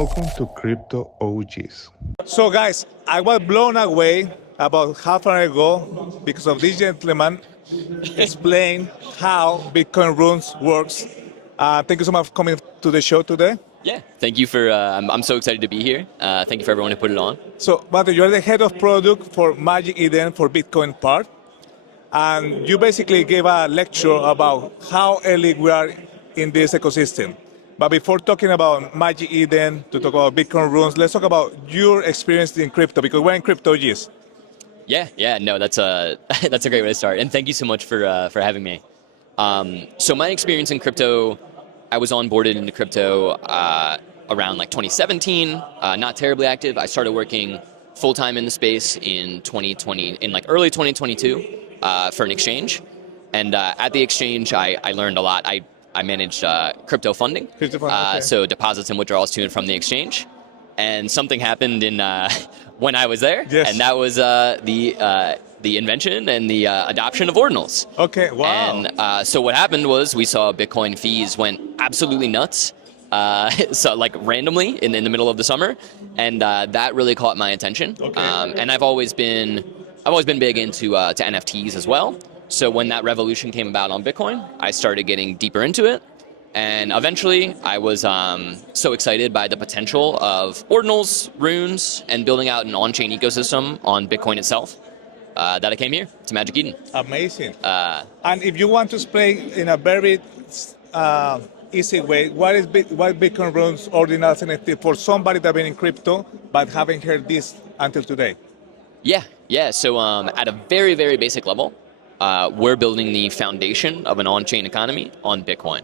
Welcome to Crypto OGs. So guys, I was blown away about half an hour ago because of this gentleman explain how Bitcoin runes works. Thank you so much for coming to the show today. Yeah, thank you for, I'm so excited to be here. Thank you for everyone who put it on. So, Matthew, you're the head of product for Magic Eden for Bitcoin part. And you basically gave a lecture about how early we are in this ecosystem. But before talking about Magic Eden, to talk about Bitcoin runes, let's talk about your experience in crypto, because we're in crypto OGs. Yeah, no, that's a that's a great way to start, and thank you so much for having me. So my experience in crypto, I was onboarded into crypto around like 2017. Not terribly active. I started working full time in the space in 2020, in like early 2022, for an exchange, and at the exchange, I learned a lot. I managed crypto funding, Okay. so deposits and withdrawals to and from the exchange. And something happened in when I was there, Yes. and that was the invention and the adoption of Ordinals. Okay, wow. And so what happened was we saw Bitcoin fees went absolutely nuts, so like randomly in the middle of the summer, and that really caught my attention. Okay. And I've always been big into to NFTs as well. So when that revolution came about on Bitcoin, I started getting deeper into it. And eventually, I was so excited by the potential of Ordinals, runes, and building out an on-chain ecosystem on Bitcoin itself that I came here to Magic Eden. Amazing. And if you want to explain in a very easy way, what Bitcoin runes, Ordinals, NFT for somebody that's been in crypto but haven't heard this until today? Yeah. So at a very, very basic level, we're building the foundation of an on-chain economy on Bitcoin.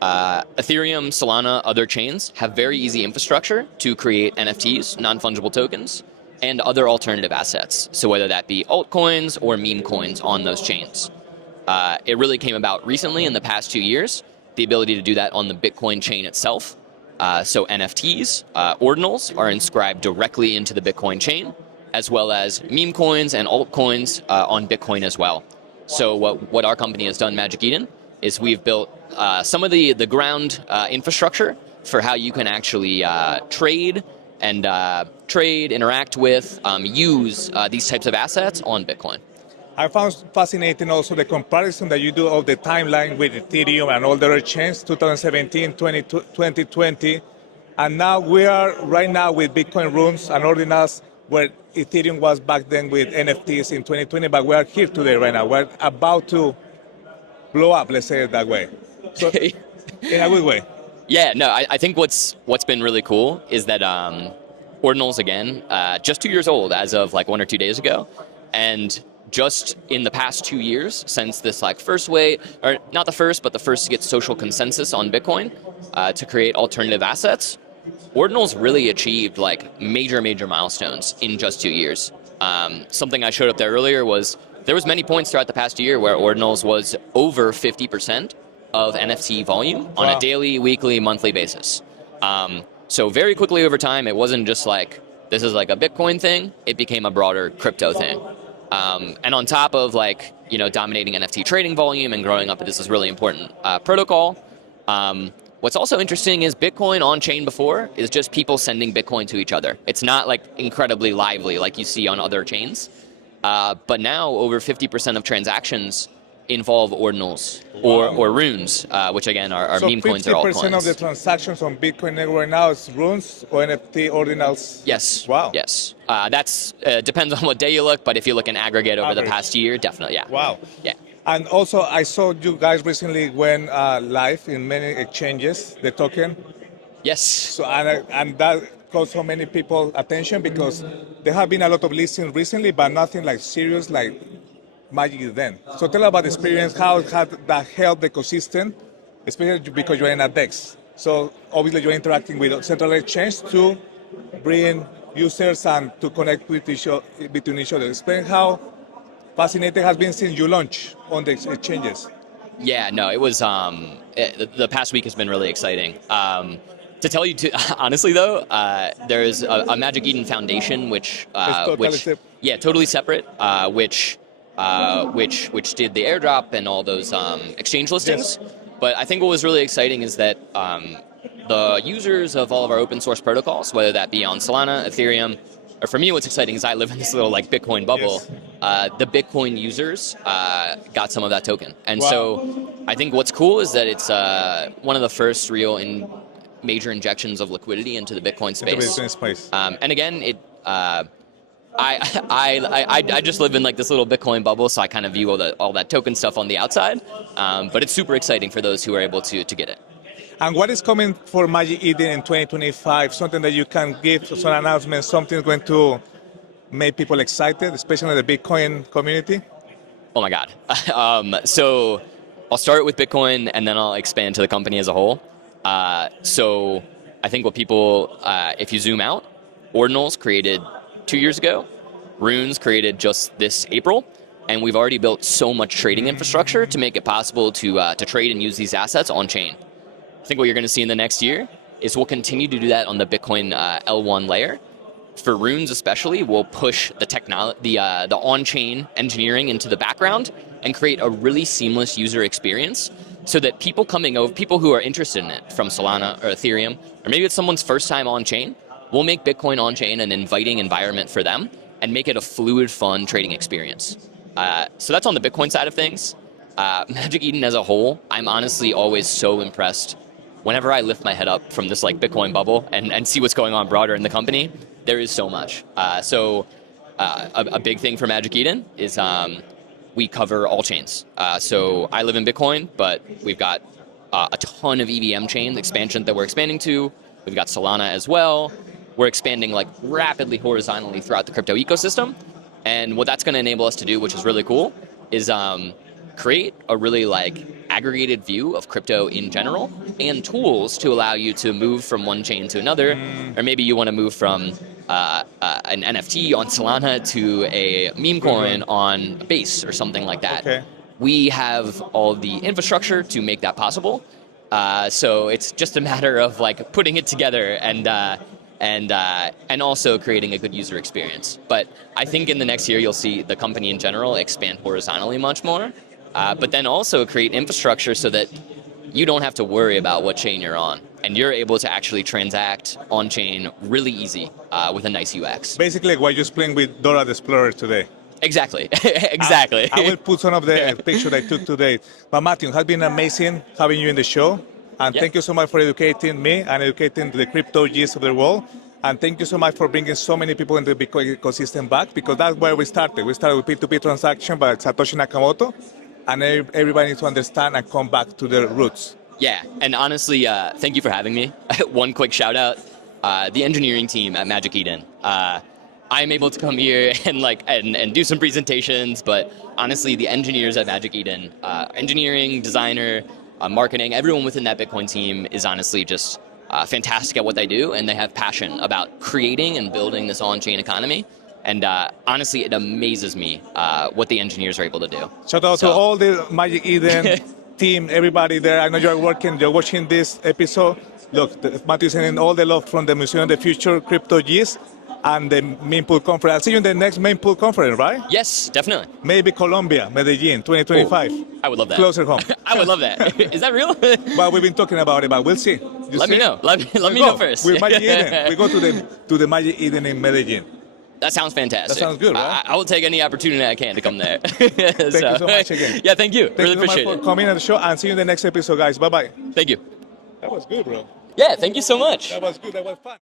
Ethereum, Solana, other chains have very easy infrastructure to create NFTs, non-fungible tokens, and other alternative assets. So whether that be altcoins or meme coins on those chains. It really came about recently in the past 2 years, the ability to do that on the Bitcoin chain itself. So NFTs, Ordinals, are inscribed directly into the Bitcoin chain, as well as meme coins and altcoins on Bitcoin as well. So what our company has done, Magic Eden, is we've built some of the ground infrastructure for how you can actually trade, interact with, use these types of assets on Bitcoin. I found fascinating also the comparison that you do of the timeline with Ethereum and all the other chains, 2017, 2020, and now we are right now with Bitcoin runes and Ordinals, where Ethereum was back then with NFTs in 2020, but we are here today right now. We're about to blow up, let's say it that way. So, in a good way. Yeah, no, I think what's been really cool is that Ordinals, again, just 2 years old as of like 1 or 2 days ago, and just in the past 2 years since this like first way, or not the first, but the first to get social consensus on Bitcoin to create alternative assets, Ordinals really achieved like major milestones in just 2 years. Something I showed up there earlier was there was many points throughout the past year where Ordinals was over 50% of NFT volume on a daily, weekly, monthly basis. So very quickly over time, it wasn't just like, this is like a Bitcoin thing, it became a broader crypto thing. And on top of like, dominating NFT trading volume and growing up, this is really important protocol. What's also interesting is Bitcoin on-chain before is just people sending Bitcoin to each other. It's not like incredibly lively like you see on other chains. But now over 50% of transactions involve Ordinals or runes, which again are meme coins or altcoins. So 50% of the transactions on Bitcoin network now is runes or NFT Ordinals? Yes. Wow. Yes. That's depends on what day you look, but if you look in aggregate over the past year, definitely, yeah. Wow. Yeah. And also, I saw you guys recently went live in many exchanges, the token. Yes. So and that caught so many people attention because there have been a lot of listings recently, but nothing like serious like Magic Eden. So tell about the experience, how that helped the ecosystem, especially because you're in a DEX. So obviously you're interacting with central exchange to bring users and to connect with between each other. Explain how fascinating has been since you launched on the exchanges. Yeah, no, it was, the past week has been really exciting. To tell you, honestly though, there's a Magic Eden Foundation, which totally separate, which did the airdrop and all those exchange listings. Yes. But I think what was really exciting is that the users of all of our open source protocols, whether that be on Solana, Ethereum, or for me, what's exciting is I live in this little like Bitcoin bubble. Yes. The Bitcoin users got some of that token, and Wow. so I think what's cool is that it's one of the first real major injections of liquidity into the Bitcoin space. Into Bitcoin space. And again, I just live in like this little Bitcoin bubble, so I kind of view all that token stuff on the outside. But it's super exciting for those who are able to get it. And what is coming for Magic Eden in 2025? Something that you can give some announcements, something going to make people excited, especially in the Bitcoin community? Oh my God. So I'll start with Bitcoin and then I'll expand to the company as a whole. So I think what people, if you zoom out, Ordinals created 2 years ago, Runes created just this April, and we've already built so much trading infrastructure to make it possible to trade and use these assets on chain. I think what you're going to see in the next year is we'll continue to do that on the Bitcoin L1 layer. For Runes especially, we'll push the on-chain engineering into the background and create a really seamless user experience so that people who are interested in it from Solana or Ethereum, or maybe it's someone's first time on-chain, we'll make Bitcoin on-chain an inviting environment for them and make it a fluid, fun trading experience. So that's on the Bitcoin side of things. Magic Eden as a whole, I'm honestly always so impressed. Whenever I lift my head up from this like Bitcoin bubble and see what's going on broader in the company, there is so much. A big thing for Magic Eden is we cover all chains. So I live in Bitcoin, but we've got a ton of EVM chain expansion that we're expanding to. We've got Solana as well. We're expanding like rapidly horizontally throughout the crypto ecosystem. And what that's going to enable us to do, which is really cool, is create a really like aggregated view of crypto in general and tools to allow you to move from one chain to another. Or maybe you want to move from an NFT on Solana to a meme coin on Base or something like that. Okay. We have all the infrastructure to make that possible. So it's just a matter of like putting it together and also creating a good user experience. But I think in the next year, you'll see the company in general expand horizontally much more, but then also create infrastructure so that you don't have to worry about what chain you're on. And you're able to actually transact on-chain really easy with a nice UX. Basically, what you're playing with Dora the Explorer today. Exactly. Exactly. I will put some of the pictures I took today. But Matthew, it has been amazing having you in the show. And thank you so much for educating me and educating the crypto G's of the world. And thank you so much for bringing so many people into the Bitcoin ecosystem back, because that's where we started. We started with P2P transaction by Satoshi Nakamoto, and everybody needs to understand and come back to their roots. Yeah, and honestly, thank you for having me. One quick shout out, the engineering team at Magic Eden. I'm able to come here and do some presentations, but honestly, the engineers at Magic Eden, engineering, designer, marketing, everyone within that Bitcoin team is honestly just fantastic at what they do, and they have passion about creating and building this on-chain economy. And honestly, it amazes me what the engineers are able to do. Shout out to all the Magic Eden team, everybody there. I know you're watching this episode. Look, Matthew's sending all the love from the Museum of the Future, Crypto G's, and the Mempool Conference. I'll see you in the next Mempool Conference, right? Yes, definitely. Maybe Colombia, Medellin, 2025. Ooh, I would love that. Closer home. I would love that. Is that real? Well, we've been talking about it, but we'll see. Let me know. Let me know first. With Magic Eden. We go to the Magic Eden in Medellin. That sounds fantastic. That sounds good, right? I will take any opportunity I can to come there. Thank you so much again. Yeah, thank you. Really Thank you so appreciate much it. for coming on the show, and see you in the next episode, guys. Bye-bye. Thank you. That was good, bro. Yeah, thank you so much. That was good. That was fun.